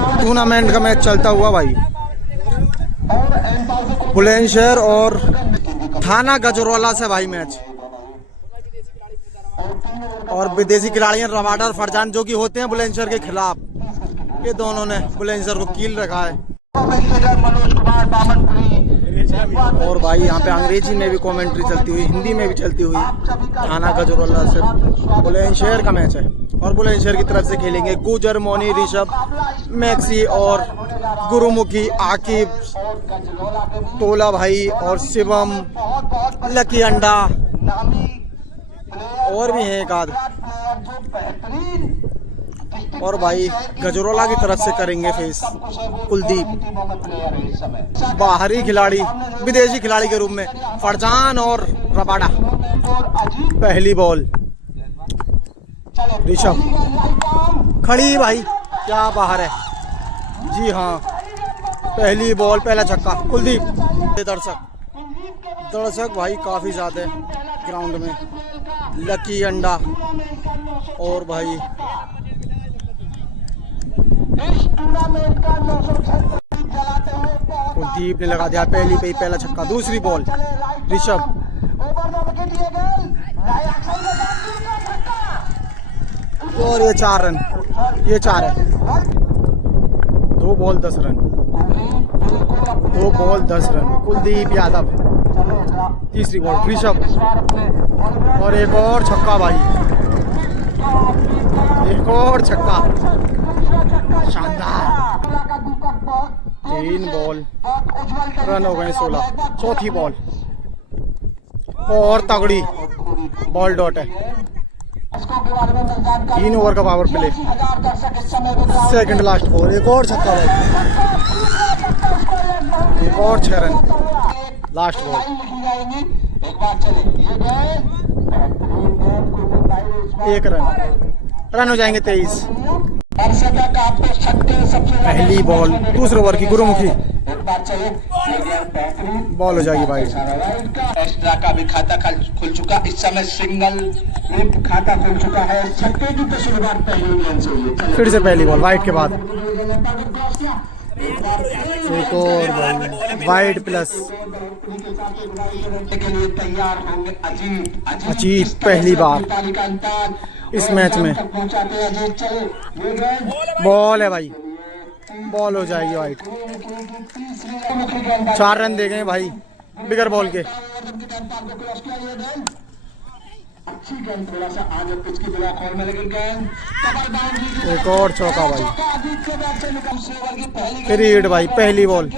Tournament का match चलता हुआ भाई, बुलंदशहर और थाना गजरौला से भाई मैच, और विदेशी खिलाड़ियां रवाडा और फरजान जो कि होते हैं बुलंदशहर के खिलाफ, ये दोनों ने बुलंदशहर को कील रखा है। और भाई यहाँ पे अंग्रेजी में भी कमेंट्री चलती हुई, हिंदी में भी चलती हुई। थाना गजरौला से बुलंदशहर का मैच है और बुलंदशहर की तरफ से खेलेंगे गुजर, मोनी, ऋषभ, मैक्सी और गुरुमुखी, आकिब, तोला भाई और शिवम, लकी अंडा और भी हैं एक आध। और भाई गजरौला की तरफ से करेंगे फेस कुलदीप, बाहरी खिलाड़ी विदेशी खिलाड़ी के रूप में फरजान और रबाडा। पहली बॉल ऋषभ, खड़ी भाई, क्या बाहर है जी हाँ। पहली बॉल पहला छक्का कुलदीप। दर्शक भाई काफी ज्यादा ग्राउंड में। लकी अंडा और भाई कुलदीप ने लगा दिया पहली पे ही पहला छक्का। दूसरी बॉल ऋषभ, और ये 4 रन, ये 4 है। 2 ball 10 run, 2 ball 10 run Kuldeep Yadav. तीसरी बॉल ऋषभ और एक और छक्का भाई, एक और छक्का, शानदार। 3 बॉल रन हो गए 16। चौथी बॉल और तगड़ी बॉल डॉट है। 3 ओवर का power play, second last ball, एक और छक्का भाई, एक और 6 रन। लास्ट बॉल, एक रन हो जाएंगे 23। पहली बॉल दूसरे ओवर की गुरुमुखी, बॉल हो जाएगी भाई। एक्स्ट्रा का भी खाता खुल चुका, इस समय सिंगल खाता खुल चुका है। छक्के की तो शुरुआत पहली गेंद से हुई है। फिर से पहली बॉल वाइड के बाद, एक और बॉल वाइड प्लस। के लिए तैयार होंगे अजीत पहली बार इस मैच में। बॉल है भाई, बॉल हो जाएगी वाइड। 4 रन दे गए भाई बिगर बॉल के। एक और चौका भाई, क्रिएट भाई। पहली बॉल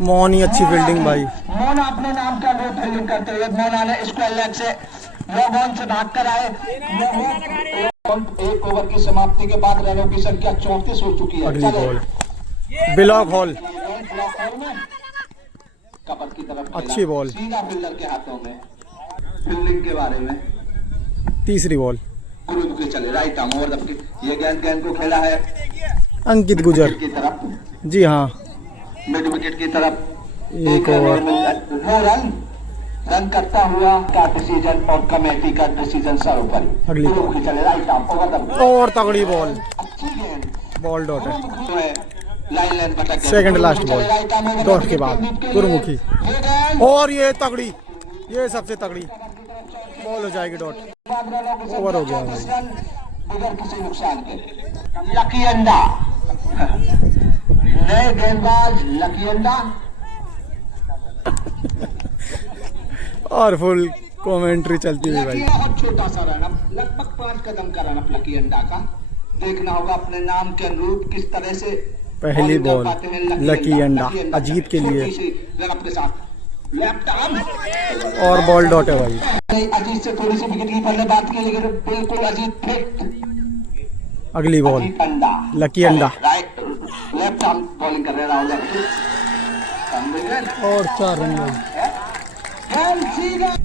मोनी, अच्छी फील्डिंग भाई। मोना अपने नाम का लो फील्डिंग करते हुए मोना ने स्क्वायर लेग से लॉग से भाग कर आए। एक ओवर की समाप्ति के बाद रनों की संख्या 34 हो चुकी है। अगली बॉल ब्लॉक हॉल, कपर की तरफ अच्छी बॉल, सीधा फील्डर के हाथों में। फील्डिंग के बारे में तीसरी बॉल गुरुमुखी चले राइट आर्म ओवर द, ये गेंद को खेला है अंकित गुजर की तरफ, जी हाँ। मिड विकेट की तरफ। एक ओवर रन करता हुआ का डिसीजन और कमेटी का डिसीजन सर्वोपरि। अगली गुरुमुखी चले राइट आर्म ओवर द, और तगड़ी बॉल, अच्छी गेंद, बॉल डॉट है। लाइन लेंथ भटक गया। सेकंड लास्ट बॉल डॉट के बाद गुरुमुखी, और ये तगड़ी, ये सबसे तगड़ी बॉल हो जाएगी डॉट। ओवर हो गया भाई बगैर किसी नुकसान के। लकी अंडा, नए गेंदबाज लकी अंडा। और फुल कमेंट्री चलती हुई भाई। बहुत छोटा सा रन, लगभग 5 कदम का रन लकी अंडा का। देखना होगा अपने नाम के अनुरूप किस तरह से पहली बॉल लकी अंडा अजीत के लिए, लेफ्ट आर्म और बॉल डॉट है भाई। अजीत से थोड़ी सी विकेट की पहले बात की, लेकिन बिल्कुल अजीत फिट। अगली बॉल लकी अंडा, लेफ्ट आर्म बॉलिंग कर रहे हैं राहुल और 4 रन भाई।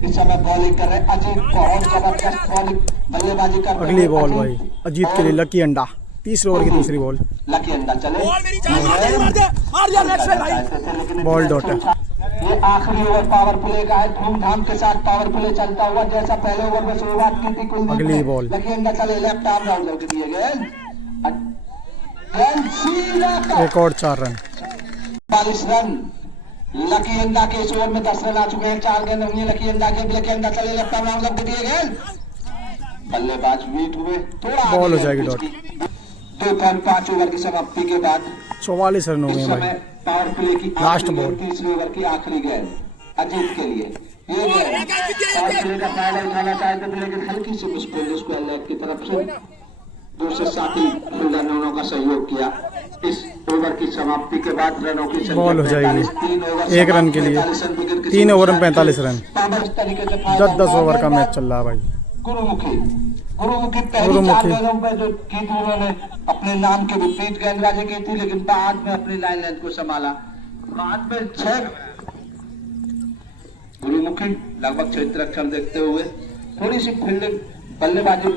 इस समय बॉलिंग कर रहे हैं अजीत, बहुत जबरदस्त बॉलिंग बल्लेबाजी कर रहे हैं। अगली बॉल भाई अजीत के लिए लकी अंडा, तीसरे ओवर की दूसरी बॉल, लकी अंडा चले, बॉल डॉट है। ये आखिरी ओवर पावर प्ले का है, धूमधाम के साथ पावर प्ले चलता हुआ, जैसा पहले ओवर में शुरुआत की थी कुलदीप अगली ने। बॉल। लेकिन अंदर चले लेफ्ट आर्म राउंड आउट दिए गए, एक और 4 रन। 40 रन। लकी अंडा के इस ओवर में 10 रन आ चुके हैं, 4 गेंद होंगे लकी अंडा के। लकी अंडा चले लेफ्ट आर्म राउंड आउट दिए गए, बल्लेबाज वीट हुए, थोड़ा बॉल हो जाएगी डॉट। 2.5 ओवर की समाप्ति के बाद 44 रन हो इस गए समय भाई। पावर प्ले की लास्ट आखिरी बॉल। गेंद, तीसरे ओवर की आखिरी गेंद अजीत के लिए। ये गेंद पावर प्ले का फायदा उठाना चाहते थे, लेकिन हल्की सी मुश्किल स्क्वायर लेग की तरफ से दूसरे साथी फील्डर ने उनका सहयोग किया। इस ओवर की समाप्ति के बाद रनों की संख्या बॉल हो जाएगी 3 ओवर 1 रन के लिए। 3 ओवर में 45 रन। इस तरीके से फायदा 10 ओवर का मैच चल रहा है भाई। गुरुमुखी पहली 4 गेंदों पे जो की थी उन्होंने अपने नाम के विपरीत गेंदबाजी की थी, लेकिन बाद में अपनी लाइन लेंथ को संभाला। बाद में 6 गुरुमुखी लगभग क्षेत्ररक्षण देखते हुए थोड़ी सी फील्डिंग बल्लेबाजी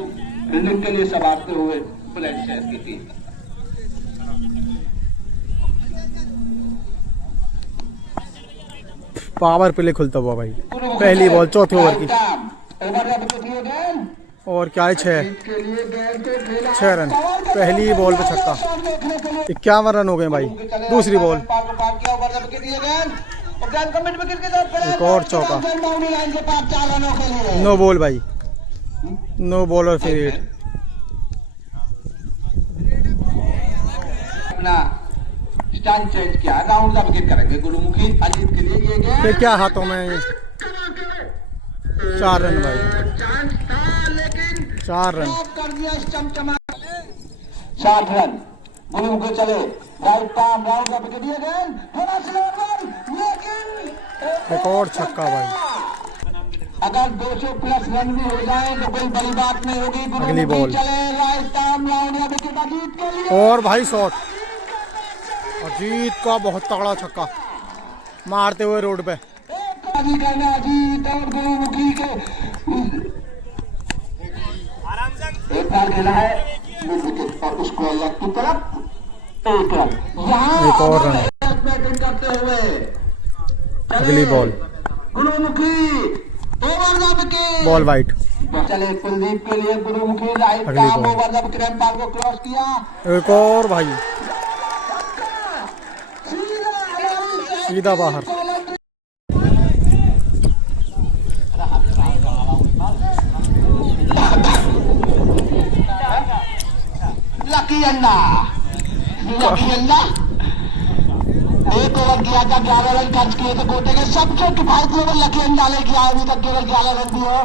फील्डिंग के लिए संभालते हुए बुलंदशहर की टीम। पावर प्ले खुलता हुआ भाई। पहली बॉल चौथे ओवर की। और क्या है 6 रन। पहली बॉल पे छक्का। 51 रन हो गए भाई। दूसरी बॉल एक और चौका। नो बॉल भाई, नो बॉल और फिर 8। अपना स्टाइल चेंज किया, राउंड द विकेट करेंगे गुरुमुखी अजीत के लिए। ये गेंद ये क्या हाथों में 4 रन भाई। 4 रन। कर दिया इस चमचमा 60 रन। गुरुमुखी चले right arm round the wicket. ये गेंद थोड़ा स्लोवर, लेकिन एक और छक्का भाई। अगर 200 प्लस रन भी हो जाए तो कोई बड़ी बात नहीं होगी। अगली बॉल। चले right arm round the wicket Ajit के लिए। और भाई शॉट। अजीत का बहुत तगड़ा छक्का मारते हुए रोड पे। अजीत और गुरुमुखी के एक बार खेला है विकेट और उसको लेग की तरफ 1 रन। एक और रन। बैटिंग करते हुए अगली बॉल। गुरुमुखी over the wicket. Ball wide. चले कुलदीप के लिए गुरुमुखी राइट अगली arm ball. Over the wicket umpire को क्रॉस किया। एक और भाई सीधा बाहर। लकी अंडा एक ओवर किया था, 11 रन खर्च किए थे कोटे के। सबसे किफायती ओवर लकी अंडा ने किया, अभी तक केवल 11 रन दिए।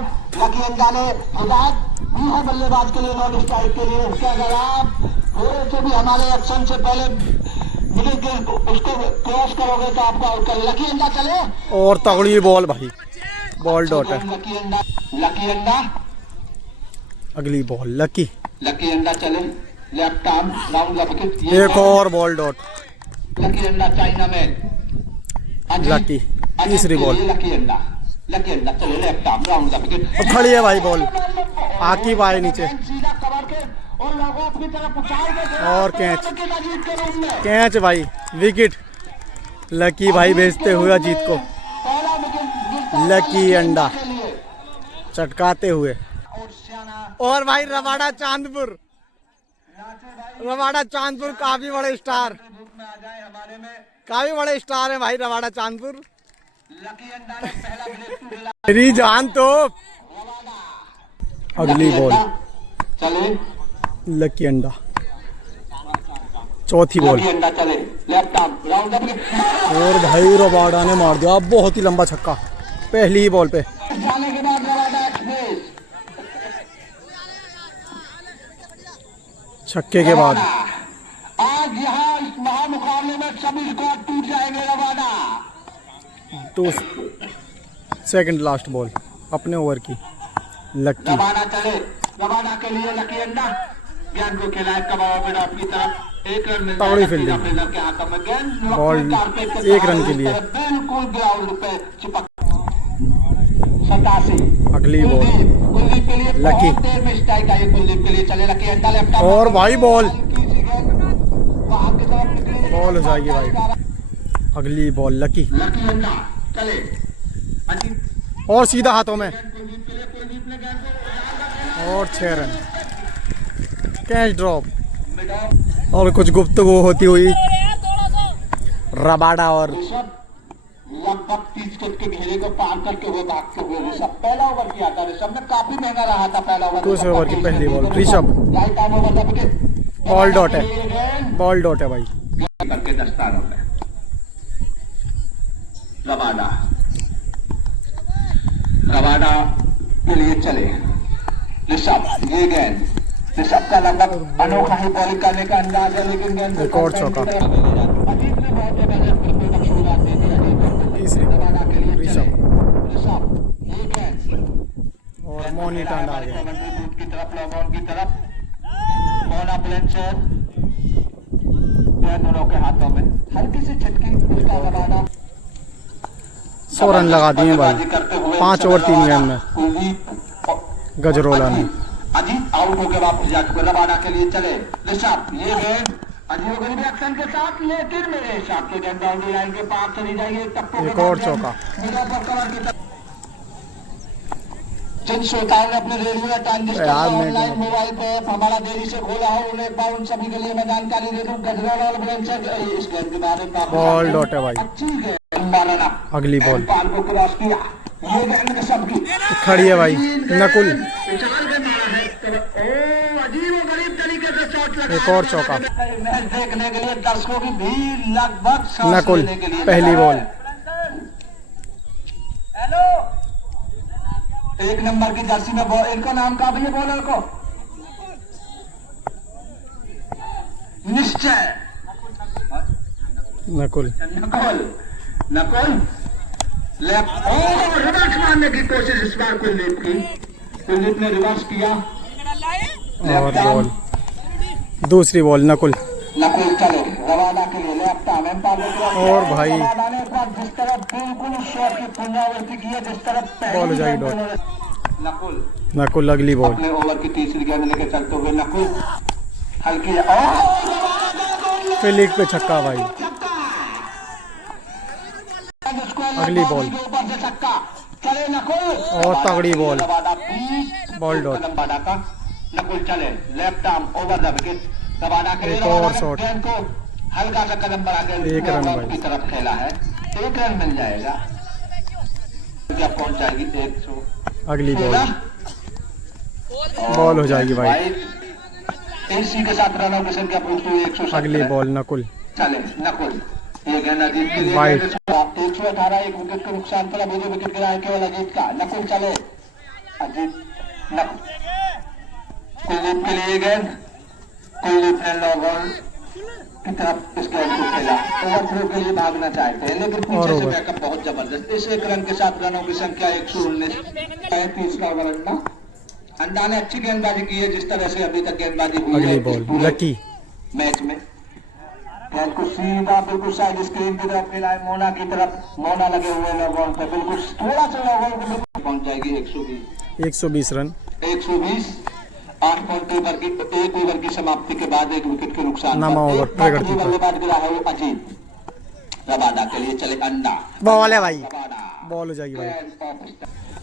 लकी अंडा ने हिदायत दी है बल्लेबाज के लिए नॉन स्ट्राइक के लिए। उसके अगर आप थोड़े से भी हमारे एक्शन से पहले उसको क्रॉस करोगे तो आपको आउट कर। लकी अंडा चले और तगड़ी बॉल भाई। बॉल डॉट है। लकी अंडा अगली बॉल लकी। लकी अंडा चले left arm round the wicket. एक और बॉल डॉट। लकी अंडा चाइना में लकी। तीसरी बॉल। लकी अंडा चले left arm round the wicket. अब खड़ी है भाई बॉल। आकी पाए नीचे सीधा कवर के और लॉग ऑफ की तरफ उछाल के और कैच। विकेट अजीत के रूप में। कैच भाई विकेट। लकी भाई भेजते हुए अजीत को। पहला विकेट लकी अंडा के लिए। चटकाते हुए। और सियाना और भाई रवाड़ा चांदपुर। रवाड़ा चांदपुर काफी बड़े स्टार। रूप में आ जाए हमारे में। काफी बड़े स्टार है भाई रवाड़ा चांदपुर। लकी अंडा ने पहला विकेट दिला। मेरी जान तो। अगली बॉल चले लकी अंडा। चौथी बॉल। लकी अंडा चले left arm round the wicket. और भाई रवाड़ा ने मार दिया बहुत ही लंबा छक्का पहली ही बॉल पे। जाने के बाद रवाडा एक्सप्रेस छक्के के बाद आज यहाँ इस महामुकाबले में सभी रिकॉर्ड टूट जाएंगे। रवाडा तो सेकंड लास्ट बॉल अपने ओवर की। लकी रवाडा चले रवाडा के लिए लकी अंडा गेंद को खेला है कबावा बेड़ा की तरफ। 1 रन मिल तगड़ी फील्डिंग। फील्डर के हाथों में गेंद बॉल कारपेट के 1 रन के लिए। बिल्कुल ग्राउंड पे चिपक 87। अगली बॉल कुलदीप के लिए लकी। बहुत देर में स्ट्राइक आई कुलदीप के लिए। चले लकी अंडा लेफ्ट आर्म और भाई बॉल। बाहर की तरफ निकली। बॉल हो जाएगी भाई। अगली बॉल लकी। लकी अंडा चले अजीत और सीधा हाथों में और 6 रन कैच ड्रॉप। और कुछ गुफ्तगू होती हुई रबाडा और लगभग 30 गज के घेरे को पार करके हुए भागते हुए ऋषभ पहला ओवर किया था। ऋषभ ने काफी महंगा रहा था पहला ओवर। दूसरे ओवर की पहली ball Rishabh right arm over का विकेट बॉल डॉट है भाई। करके दस्तानों में रबाडा के लिए चले ऋषभ। ये गेंद ऋषभ का लगभग अनोखा ही बॉलिंग करने का अंदाज है, लेकिन गेंद एक और चौका। अजीत ने बहुत जबरदस्त शुरुआत दे दी तीसरी रबाडा के लिए ऋषभ ऋषभ। ये गेंद और मोनी टांडा आ गया। की तरफ लॉन की तरफ मोना ब्लेंचर दोनों के हाथों में हल्की सी झटकी उल्टा रबाडा 100 रन लगा दिए भाई 5 ओवर 3 गेंद में गजरोला ने। अजीत आउट होकर वापस जा चुके। रबाडा के लिए चले ऋषभ। ये गेंद अजीब गरीब एक्शन के साथ, लेकिन मेरे हिसाब से गेंद बाउंड्री लाइन के पार चली जाएगी। एक और चौका। जिन श्रोताओं ने अपने रेडियो या ट्रांजिस्टर ऑनलाइन मोबाइल पे हमारा देरी से खोला हो, उन्हें एक बार उन सभी के लिए मैं जानकारी दे दूं। गजरोला और ब्लेंचर इस गेंद के बारे में बॉल डॉट है भाई। अच्छी गेंद अगली बॉल पार को क्रॉस किया। ये गेंद सबकी खड़ी है भाई। नकुल एक और चौका। मैच देखने के लिए दर्शकों की भीड़ लगभग नकुल पहली बॉल। हेलो 1 नंबर की जर्सी में बॉल। इनका नाम का भैया बॉलर को निश्चय नकुल लेफ्ट और रिवर्स मारने की कोशिश इस बार कुलदीप ने रिवर्स किया और बॉल दूसरी बॉल नकुल चलो रवाना के लिए लेफ्ट आर्म और भाई जिस तरफ बिल्कुल शॉट की पुनरावृत्ति की है, जिस तरफ बॉल हो जाएगी डॉट। नकुल अगली बॉल। अपने ओवर की तीसरी गेंद लेकर चलते हुए नकुल हल्की फिलिक पे छक्का भाई। अगली बॉल चले नकुल और तगड़ी बॉल बॉल डॉट। नकुल चले left arm over the wicket. Rabada के एक और शॉट। गेंद को हल्का सा कदम बढ़ा के 1 रन भाई की तरफ खेला है। 1 रन मिल जाएगा। क्या पहुंच जाएगी 100। अगली बॉल हो जाएगी भाई। इसी के साथ रनों की संख्या पहुंचती हुई 170। अगली बॉल नकुल चले नकुल। ये गेंद अजीत के लिए 118 एक विकेट के नुकसान पर अभी विकेट गिरा है केवल अजीत का। नकुल चले अजीत कुलदीप के लिए गेंद। कुलदीप ने लो बॉल की तरफ इस गेंद को खेला। ओवरथ्रो के लिए भागना चाहते हैं, लेकिन पीछे से बैकअप बहुत जबरदस्त। इस 1 रन के साथ रनों की संख्या 119। 35 का ओवर अंडा ने अच्छी गेंदबाजी की है, जिस तरह से अभी तक गेंदबाजी हुई है लकी मैच में। गेंद को सीधा बिल्कुल साइड स्क्रीन की तरफ मिला है मोना की तरफ। मोना लगे हुए लो बॉल पे बिल्कुल थोड़ा सा लो बॉल पे पहुंच जाएगी 120 रन। 120 8 ओवर की 1 ओवर की समाप्ति के बाद 1 विकेट के नुकसान पर बल्लेबाज गिरा है वो अजीत। रबाडा के लिए चले अंडा। बॉल है भाई। बॉल हो जाएगी भाई।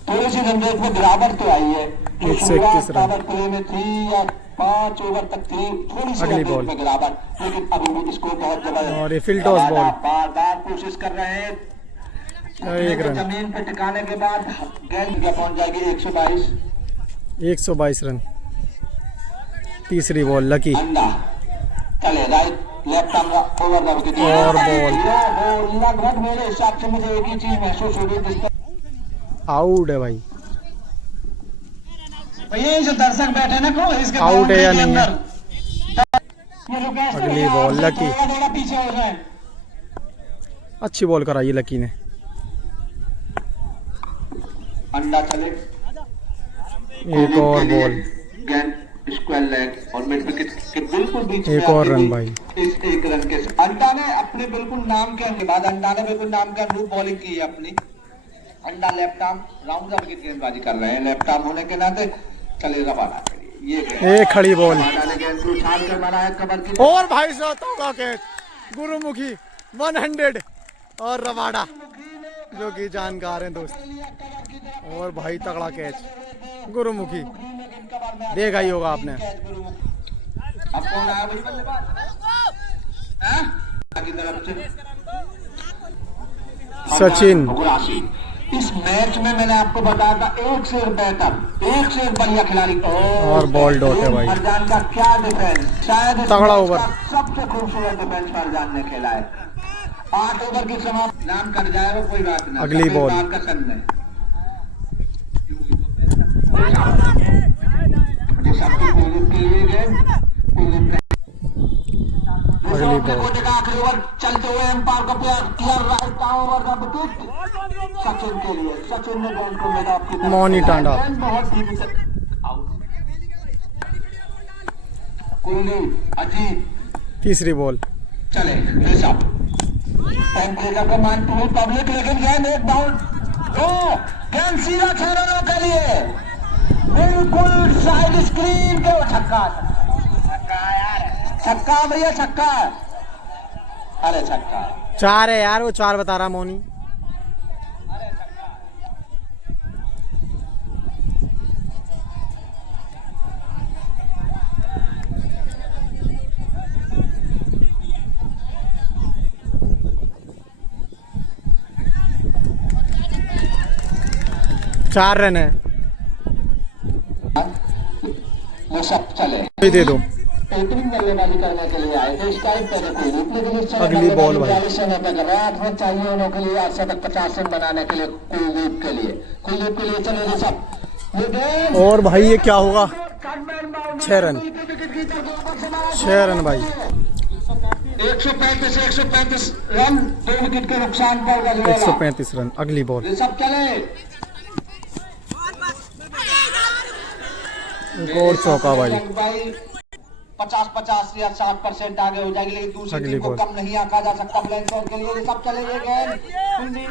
थोड़ी सी रन रेट में गिरावट तो आई है। 131 रन ओवर प्ले में थी या 5 ओवर तक थी, थोड़ी सी अगली रन रेट में गिरावट, लेकिन अभी भी स्कोर बहुत जबरदस्त। और ये फील्ड टॉस बॉल बार कोशिश कर रहे हैं 1 रन। जमीन पे टिकाने के बाद गेंद पहुंच जाएगी 122 रन। तीसरी बॉल लकी चले right left arm over the wicket और बॉल लगभग मेरे हिसाब से मुझे एक ही चीज महसूस हो रही है। आउट है भाई। भैया जो दर्शक बैठे ना को इसके आउट है या नहीं है। अगली अगली बॉल लकी। पीछे हो जाए। अच्छी बॉल कराई लकी ने। अंडा चले एक और बॉल गेंद स्क्वायर लेग और मिड विकेट के बिल्कुल बीच में एक और रन भाई। इस 1 रन के अंडा ने अपने बिल्कुल नाम के अनुसार अंडा ने बिल्कुल नाम के अनुरूप बॉलिंग की है अपनी। अंडा left arm round the wicket गेंदबाजी कर रहे हैं। लेफ्ट आर्म होने के नाते चले रबाडा के लिए ये एक खड़ी बॉल गेंद को उछाल कर मारा है कवर की और भाई साहब का कैच गुरुमुखी 100 और रबाडा जो कि जानकार हैं दोस्त। और भाई तगड़ा कैच गुरुमुखी, देखा ही होगा आपने। अब कौन आया भाई बल्लेबाज? हैं? की तरफ से सचिन। इस मैच में मैंने आपको बताया था एक से एक बेहतर, एक से एक बढ़िया खिलाड़ी। और बॉल डॉट है भाई। फरजान का क्या डिफेंस, शायद इस तगड़ा मैच ओवर। का सबसे खूबसूरत डिफेंस फरजान ने खेला है। 8 ओवर की समाप्ति, नाम कट जाएगा कोई बात नहीं। अगली बॉल। का सन में अगली बॉल। आखिरी ओवर चलते हुए एम्पायर का प्लेयर किया राइट ओवर का विकेट सचिन के लिए। सचिन ने गेंद को मैदान की तरफ मौनी टांडा। बहुत कुलदीप अजीत तीसरी बॉल। चले ऋषभ पब्लिक, लेकिन गेंद एक बाउंड, गेंद सीधा 6 रनों के लिए बिल्कुल साइड स्क्रीन के। छक्का, छक्का यार, छक्का भैया छक्का। अरे छक्का 4 है यार, वो 4 बता रहा मोनी। चार रन है, वो सब चले। दे दो। ओपनिंग बल्लेबाजी करने के लिए आए थे इस टाइम पे। अगली बॉल भाई। 42 रन पे कर रहा है, 8 रन चाहिए उन्होंने के लिए, 8 से 50 रन बनाने के लिए कुलदीप के लिए। कुलदीप के लिए चले ऋषभ। और भाई ये क्या होगा? 6 रन, 6 रन भाई। 135 रन, 2 विकेट के नुकसान पर 135 रन। अगली बॉल। ऋषभ चले। एक और चौका भाई। 50 या 60% आगे हो जाएगी, लेकिन दूसरी टीम को कम नहीं आंका जा सकता। ब्लैंकआउट के लिए ऋषभ चलेंगे। गेंद कुलदीप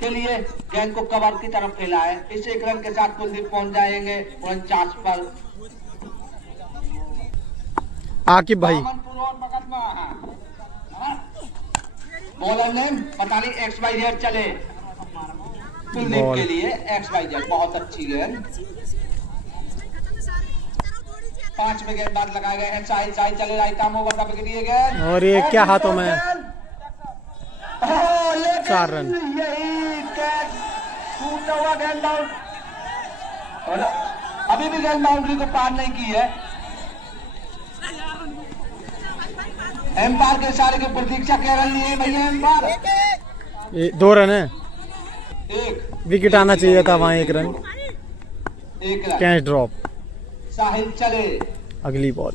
के लिए, गेंद को कवर की तरफ खेला है। इस 1 रन के साथ कुलदीप पहुंच जाएंगे 49 पर। आकिब भाई। बॉलर नेम पता नहीं, XYZ चले कुलदीप के लिए। XYZ बहुत अच्छी गेंद। 5वें गेंदबाज लगाए गए हैं। साहिल चले राइट आर्म ओवर का विकेट लिए गए। और ये क्या हाथों में? 4 रन। यही कैच टूटा हुआ गेंद आउट, और अभी भी गेंद बाउंड्री को पार नहीं की है। एम्पायर के इशारे की प्रतीक्षा कर रही है भैया एम्पायर। 2 रन है, एक विकेट आना चाहिए था वहाँ। 1 run, 1 run. Catch drop. Sahil चले। अगली बॉल।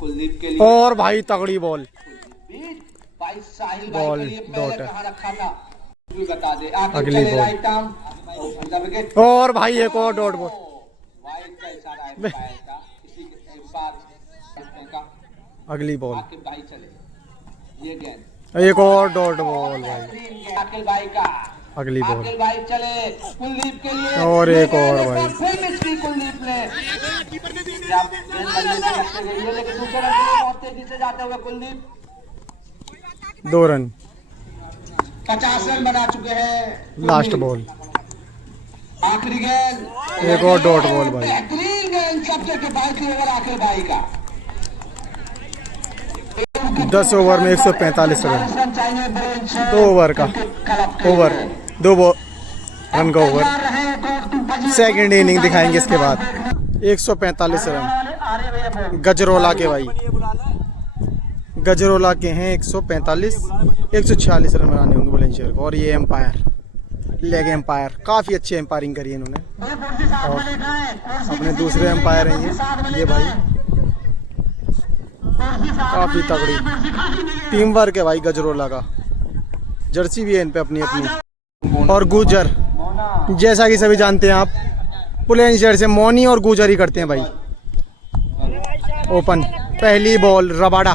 कुलदीप के लिए, और भाई तगड़ी बॉल। भाई साहिल बॉल भाई के लिए डॉट पहले है। कहाँ रखा था भी बता दे। अगली चले बॉल। Right arm wicket. और भाई एक और डॉट बॉल। वाइड का इशारा है एम्पायर का, इसी के एम्पायर का। अगली बॉल। आकिब भाई चले। ये गेंद एक और डॉट बॉल भाई। आकिल भाई का। अगली बॉल। आकिल भाई चले कुलदीप के लिए। और एक और भाई। फिर मिस की कुलदीप ने। लेकिन दूसरे रन के लिए बहुत तेजी से जाते हुए कुलदीप 2 रन। 50 रन बना चुके हैं। Last ball. आखिरी गेंद, एक और डॉट बॉल भाई। बेहतरीन गेंद, सबसे किफायती ओवर आखिर भाई का। 10 ओवर में 145 रन। 2 ओवर का ओवर, 2 रन का ओवर। सेकंड इनिंग दिखाएंगे इसके बाद। 145 रन गजरोला के भाई। गजरोला के हैं 145, 146 रन बनाने होंगे बुलंदशहर को। और ये एम्पायर, लेग एम्पायर, काफ़ी अच्छी एम्पायरिंग करी है इन्होंने। और अपने दूसरे एम्पायर हैं ये भाई, काफ़ी तगड़ी टीम वर्क है भाई गजरोला का। जर्सी भी है इन पे अपनी अपनी। और गुजर, जैसा कि सभी जानते हैं आप, बुलंदशहर से मोनी और गुजर ही करते हैं भाई ओपन। पहली बॉल रबाडा,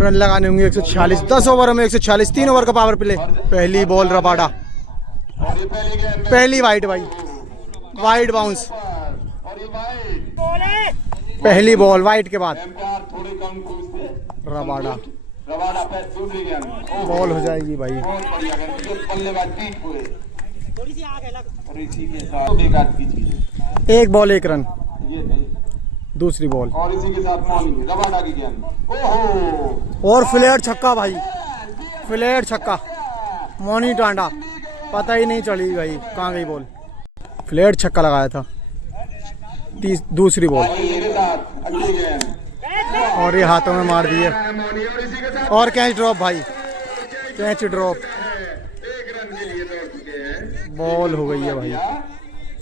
रन लगाने होंगे 146। 10 ओवर में 146, 3 ओवर का पावर प्ले। पहली बॉल रबाडा, पहली वाइड भाई, वाइड बाउंस। पहली बॉल वाइड के बाद रबाडा, रबाडा पे दूसरी गेंद बॉल हो जाएगी भाई। बहुत बढ़िया गेंद, बल्लेबाज पीट हुए और इसी के साथ बेकार कीजिए। एक बॉल 1 रन। ये नहीं, दूसरी बॉल और इसी के साथ मौनी रबाडा की गेंद। ओहो और फ्लेयर छक्का भाई, फ्लेयर छक्का, मौनी टांडा, पता ही नहीं चली भाई कहाँ गई बॉल। फ्लेयर छक्का लगाया था। दूसरी बॉल इसी के साथ अगली गेंद और ये हाथों में मार दिए मौनी और इसी के साथ और कैच ड्रॉप भाई, कैच ड्रॉप। 1 रन के लिए दौड़ चुके हैं। बॉल हो गई है भाई,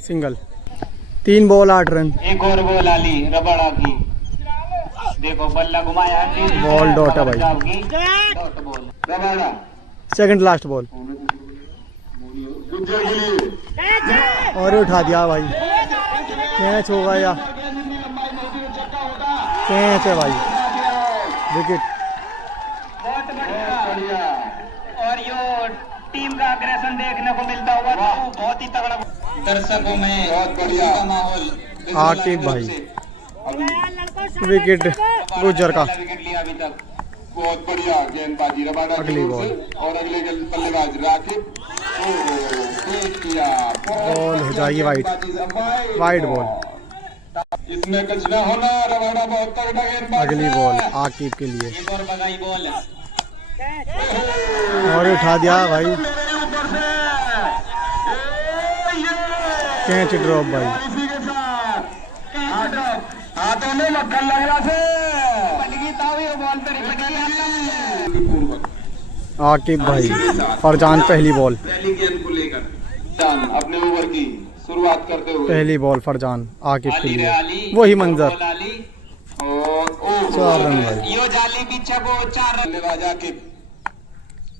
सिंगल। 3 ball 8 run. एक और बॉल आली रबाड़ा की, देखो बल्ला घुमाया, बॉल डॉट है भाई। पंजाब की dot ball. Rabada second last ball Gujjar के लिए और ये उठा दिया भाई, कैच होगा या कैच है भाई, विकेट। बहुत बढ़िया, और यो टीम का अग्रेशन देखने को मिलता हुआ तो बहुत ही तगड़ा दर्शकों में बहुत बढ़िया का माहौल। आकिब भाई, विकेट गुज्जर का। विकेट लिया अभी तक। बहुत बढ़िया गेंदबाजी रबाडा की अगली ओर बॉल। से और अगले बल्लेबाज राकिब। फेंक किया, बॉल हो जाएगी वाइड, गेंदबाजी से वाइड बॉल। इसमें कुछ न होना, रबाडा बहुत तगड़ा गेंदबाज अगली है। बॉल आकिब के लिए एक और बगाई बॉल। और उठा दिया भाई, मेरे ऊपर से कैच ड्रॉप भाई। इसी के साथ हाथों में मक्खन लग रहा से बॉल पर आकिब भाई, फरजान पहली बॉल, पहली गेंद को लेकर जान अपने ओवर की शुरुआत करते हुए पहली बॉल फरजान आकिब के आली रे लिए। आली, वही मंजर। बॉल आली, और 4 रन भाई। यो जाली पीछे को 4 रन। बल्लेबाज आकिब,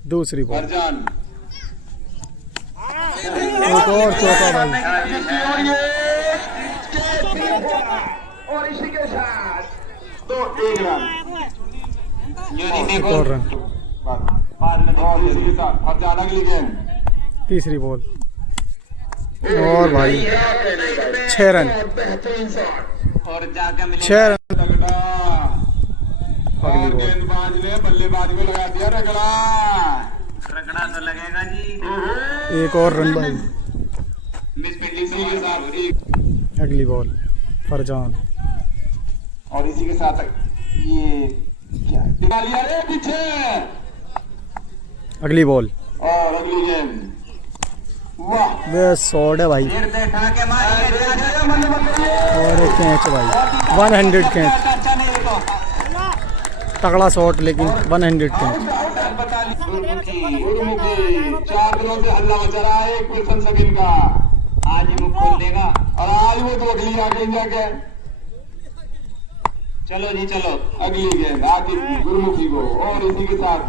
दूसरी बॉल फरजान एक और चौका भाई। और इसी के साथ तो 1 रन यो नहीं एक देखो और रन। बाद में और इसी के साथ फरजान अगली गेंद तीसरी बॉल और भाई 6 रन, बेहतरीन शॉट और जाके मिले 6 रन। तगड़ा। अगली और बॉल गेंदबाज ने बल्लेबाज को लगा दिया रगड़ा। रगड़ा तो लगेगा जी। एक और रन भाई। मिस फील्डिंग इसी के साथ एक अगली बॉल फरजान और इसी के साथ ये क्या टिका लिया रे पीछे। अगली बॉल और अगली गेंद वाह वे शॉट है भाई फिर से ठाके मारिए और एक कैच है भाई, 100 कैच। अच्छा नहीं देखो तगड़ा शॉट लेकिन 100 कैच। गुरुमुखी 4 दिनों से हल्ला मचा रहा है एक क्वेश्चन सेकंड का। आज ही मुख खोल देगा। और आज वो तो अगली आ गई जाके चलो जी चलो। अगली गेंद आकिब की गुरुमुखी को और इसी के साथ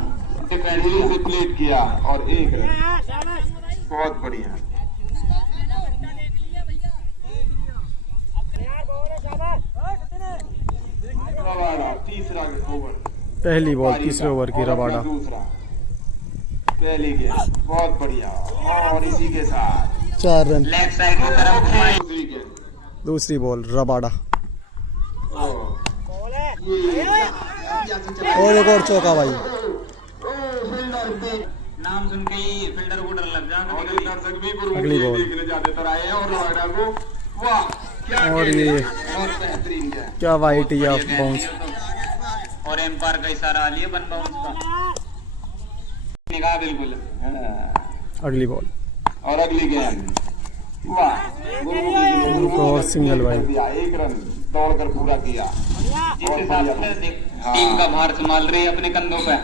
धीरे से प्लेट किया और 1 रन। बहुत बढ़िया। रबाडा तीसरा ओवर, पहली बॉल तीसरे ओवर की और रबाडा। अपना दूसरा पहली गेंद बहुत बढ़िया और इसी के साथ 4 रन। लेग साइड की तरफ घुमाई। दूसरी गेंद दूसरी बॉल रबाडा और एक और चौका भाई। नाम सुन के ही फील्डर को डर लग जाएगा। और एक दर्शक भी गुरुमुखी अगली बॉल। देखने ज्यादातर आए हैं और रबाडा को वाह क्या और गेंद ये है, बहुत बेहतरीन गेंद। क्या वाइट या बाउंस। और एम्पायर का इशारा आ लिया वन बाउंस का। निगाह बिल्कुल। अगली बॉल और अगली गेंद वाह और सिंगल भाई। 1 रन दौड़कर पूरा किया। जिस हिसाब से टीम का भार संभाल रही है अपने कंधों पे।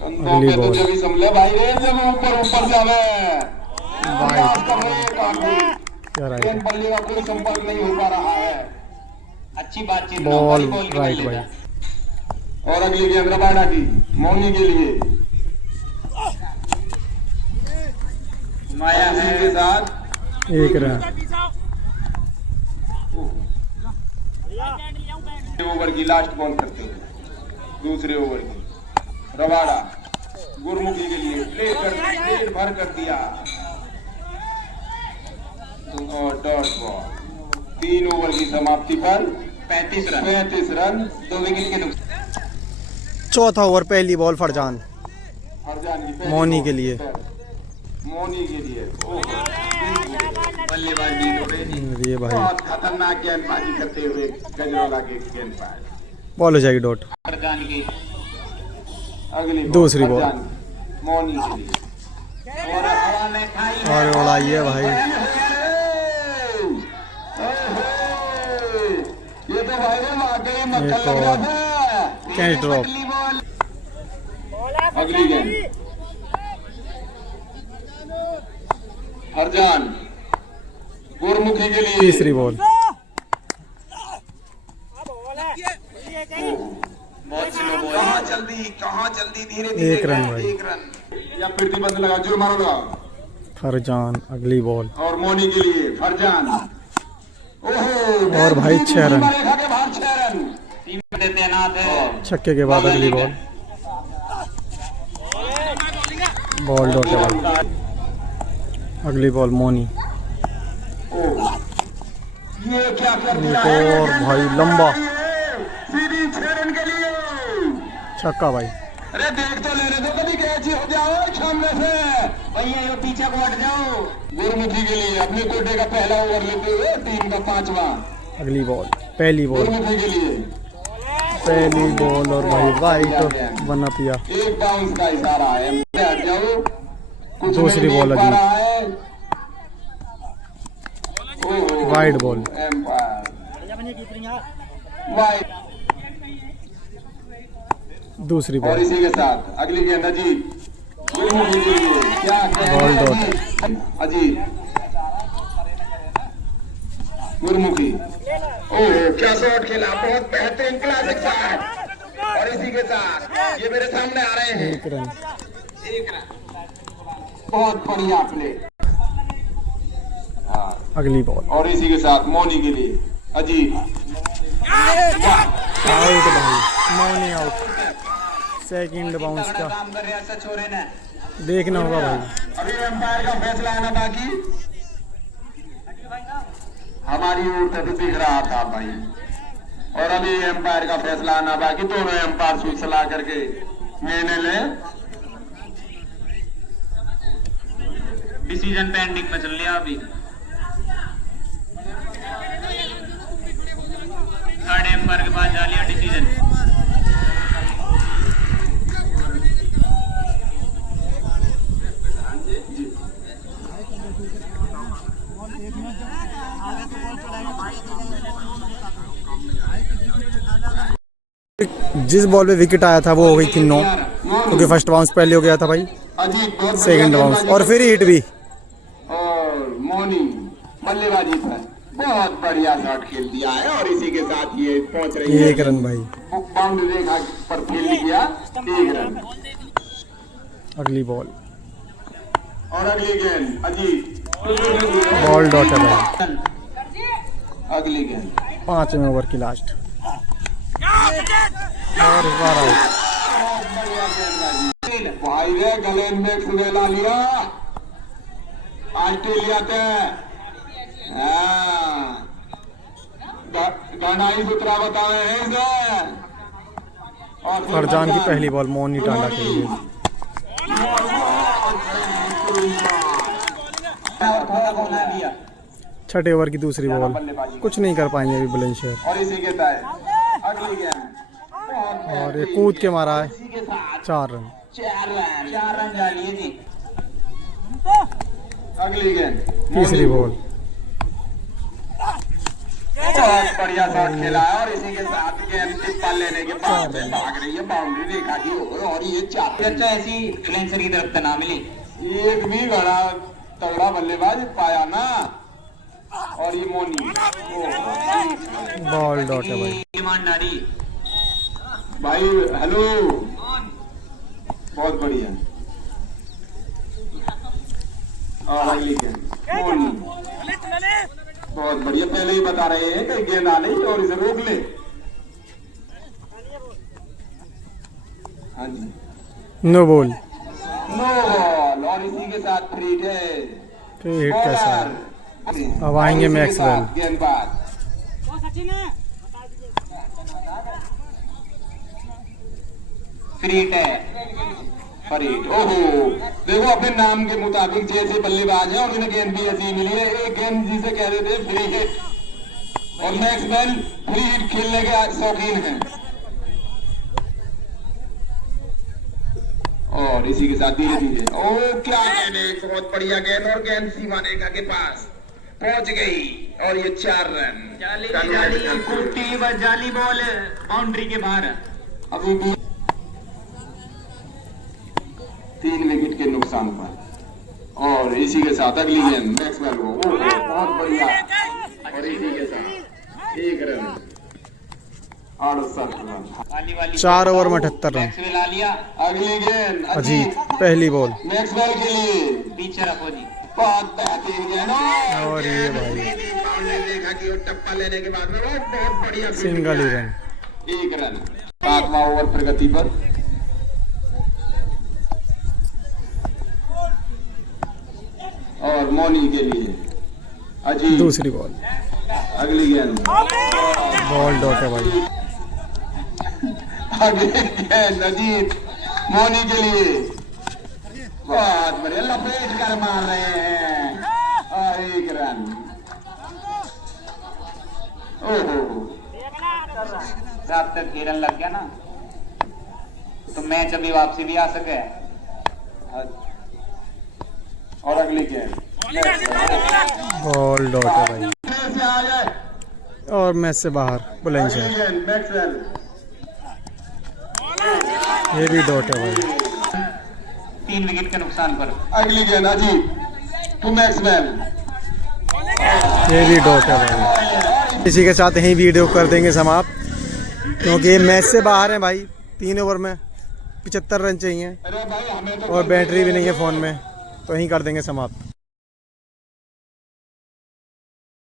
कंधों अगली पे तो बॉल। जब ही संभले भाई रे जब ऊपर जावे वाइट। कर रहे हैं काफी। क्या राइट गेंद बल्ले का कोई संपर्क नहीं हो पा रहा है। अच्छी बातचीत बॉल की राइट बल्ले भाई। का। और अगली गेंद रबाडा की मौनी के लिए माया इसी है के साथ 1 रन। ओवर की लास्ट बॉल करते हुए दूसरे ओवर की रबाडा गुरुमुखी के लिए प्लेट भर कर दिया और डॉट बॉल। 3 ओवर की समाप्ति पर 35 रन 35 रन 2 विकेट के नुकसान। चौथा ओवर, पहली बॉल फरजान फरजान की पहली मोनी बॉल। के लिए। मोनी के लिए बल्लेबाज भी हो रहे हैं। ये भाई बहुत खतरनाक गेंदबाजी करते हुए गजरौला के गेंदबाज। बॉल हो जाएगी डॉट। फरजान की अगली बॉल दूसरी बॉल। फरजान की, मोनी के लिए। और हवा में खाई और उड़ाइए भाई। ये तो भाई ने वाकई एक मक्खन लग रहा और। था। Catch drop. अगली बॉल अगली गेंद फरजान गुरमुखी के लिए। तीसरी बॉल। बहुत स्लो बॉल। कहाँ जल्दी धीरे धीरे। एक रन भाई। एक रन या प्रतिबंध लगा, जुर्माना लगा। फरजान अगली बॉल। और मोनी के लिए फरजान। ओहो और भाई 6 रन। रेखा के बाहर 6 रन। टीम पे तैनात है। छक्के के बाद अगली बॉल। बॉल डॉट है भाई। अगली बॉल मोनी। ये क्या कर एक दिया है? और भाई लंबा सीधी 6 रन के लिए। छक्का भाई। अरे देख तो लेने दो, कभी कैच ही हो जाओ सामने से। भैया ये पीछे को हट जाओ। गुरमुखी के लिए अपने कोटे का पहला ओवर लेते हुए टीम का 5वां। अगली बॉल। पहली बॉल। गुरमुखी के लिए पहली बॉल और भाई वाइट बना पिया। एक बाउंस का इशारा है, हट जाओ। कुछ दूसरी नहीं बॉल देख पा अगली। रहा है। ओहो, वाइड बॉल। Empire wide. दूसरी और बॉल। इसी के साथ अगली गेंद अजीत गुरमुखी के लिए। क्या बॉल डॉट। अजीत अजीत गुरमुखी। ओह क्या शॉट खेला, बहुत बेहतरीन क्लासिक शॉट। और इसी के साथ ये मेरे सामने आ रहे हैं। एक रन। एक रन। बहुत बढ़िया प्ले। हाँ, अगली बॉल। और इसी के साथ मोनी के लिए अजीत। आउट भाई। मोनी आउट। सेकंड बाउंस तगड़ा का काम कर रहे हैं सच हो रहे ने। देखना होगा भाई। अभी एम्पायर का फैसला आना बाकी। हमारी ओर से तो दिख रहा था भाई, और अभी एम्पायर का फैसला आना बाकी। दोनों एम्पायर सूच सलाह करके निर्णय ले। डिसीजन पेंडिंग में चल रहा अभी। थर्ड एम्पायर के पास जा लिया डिसीजन। जिस बॉल पे विकेट आया था वो हो गई थी 9, क्योंकि फर्स्ट बाउंस पहले हो गया था भाई। अजीत बहुत सेकंड बढ़िया बाउंस और फिर हिट भी। और मोनी बल्लेबाजी पर बहुत बढ़िया शॉट खेल दिया है, और इसी के साथ ये पहुंच रही है। एक रन भाई। बाउंड्री रेखा पर फील्ड किया। 1 रन। अगली बॉल। और अगली गेंद अजीत। बॉल डॉट है भाई। अगली गेंद 5वें ओवर की लास्ट। और इस बार आउट। भाई रे गले में सुनेला लिया ऑस्ट्रेलिया ते। गहनाई सुतरा बताए हैं इसे। और फिर फरजान की पहली बॉल मोनी टांडा के लिए। थोड़ा बोला दिया। छठे ओवर की दूसरी बॉल। कुछ नहीं कर पाएंगे अभी बुलंदशहर। और इसी के तय अगली गेंद। और ये कूद के मारा है। 4 रन। 4 रन जा लिए जी। अगली गेंद तीसरी बॉल। बहुत बढ़िया शॉट खेला है, और इसी के साथ गेंद टिप्पा लेने के बाद में भाग रही है बाउंड्री रेखा की ओर। और ये 4 अच्छा ऐसी लेंसर की तरफ से ना मिली। एक भी बड़ा तगड़ा बल्लेबाज पाया ना। और ये मोनी बॉल डॉट है भाई। ईमानदारी। भाई हेलो, बहुत बढ़िया। और अगली गेंद मोनी बहुत बढ़िया। पहले ही बता रहे हैं कि गेंद आ नहीं और इसे रोक ले। हाँ जी, नो बॉल। No ball. और इसी के साथ फ्री है। फिर हिट कैसा है? अब आएंगे मैक्सवेल। गेंदबाज फ्री हिट है। फरीद, ओहो देखो अपने नाम के मुताबिक जैसे बल्लेबाज है और उन्हें गेंद भी ऐसी मिली है। एक गेंद जिसे कह रहे थे फ्री हिट, और मैक्सवेल फ्री हिट खेलने के शौकीन हैं। और इसी के साथ धीरे धीरे, ओ क्या गेंद है, बहुत बढ़िया गेंद, और गेंद सीमा रेखा के पास पहुंच गई और ये 4 रन। जाली कुर्ती व जाली बॉल बाउंड्री के बाहर। अभी भी 3 विकेट के नुकसान पर, और इसी के साथ अगली गेंद मैक्सवेल को, ओहो बहुत बढ़िया, और इसी के साथ 1 रन 68 रन। 4 ओवर में 78 रन। मैक्सवेल आ लिया। अगली गेंद अजीत पहली बॉल मैक्सवेल के लिए, पीछे रखो जी। बहुत बेहतरीन गेंद, और ये भाई हमने देखा कि वो टप्पा लेने के बाद में वो बहुत बढ़िया सिंगल ही रन। 1 रन। 7वां ओवर प्रगति पर, और मौनी के लिए अजीत दूसरी बॉल, अगली गेंद, बॉल डॉट है भाई। अगली गेंद अजीत मौनी के लिए, बहुत बढ़िया, लपेट कर मार रहे हैं, और 1 रन। ओहो जब तक घेरन लग गया ना तो मैच अभी वापसी भी आ सके। और अगली गेंद बॉल डॉट है भाई, से आ गए, और मैच से बाहर बुलंदशहर। अगली गेंद मैक्सवेल, ये भी डॉट है भाई। 3 विकेट के नुकसान पर। अगली गेंद अजीत टू मैक्सवेल, ये भी डॉट है भाई। इसी के साथ यही वीडियो कर देंगे समाप्त, क्योंकि ये मैच से बाहर है भाई। 3 ओवर में 75 रन चाहिए अरे भाई हमें तो और बैटरी भी नहीं है फ़ोन में, तो यहीं कर देंगे समाप्त।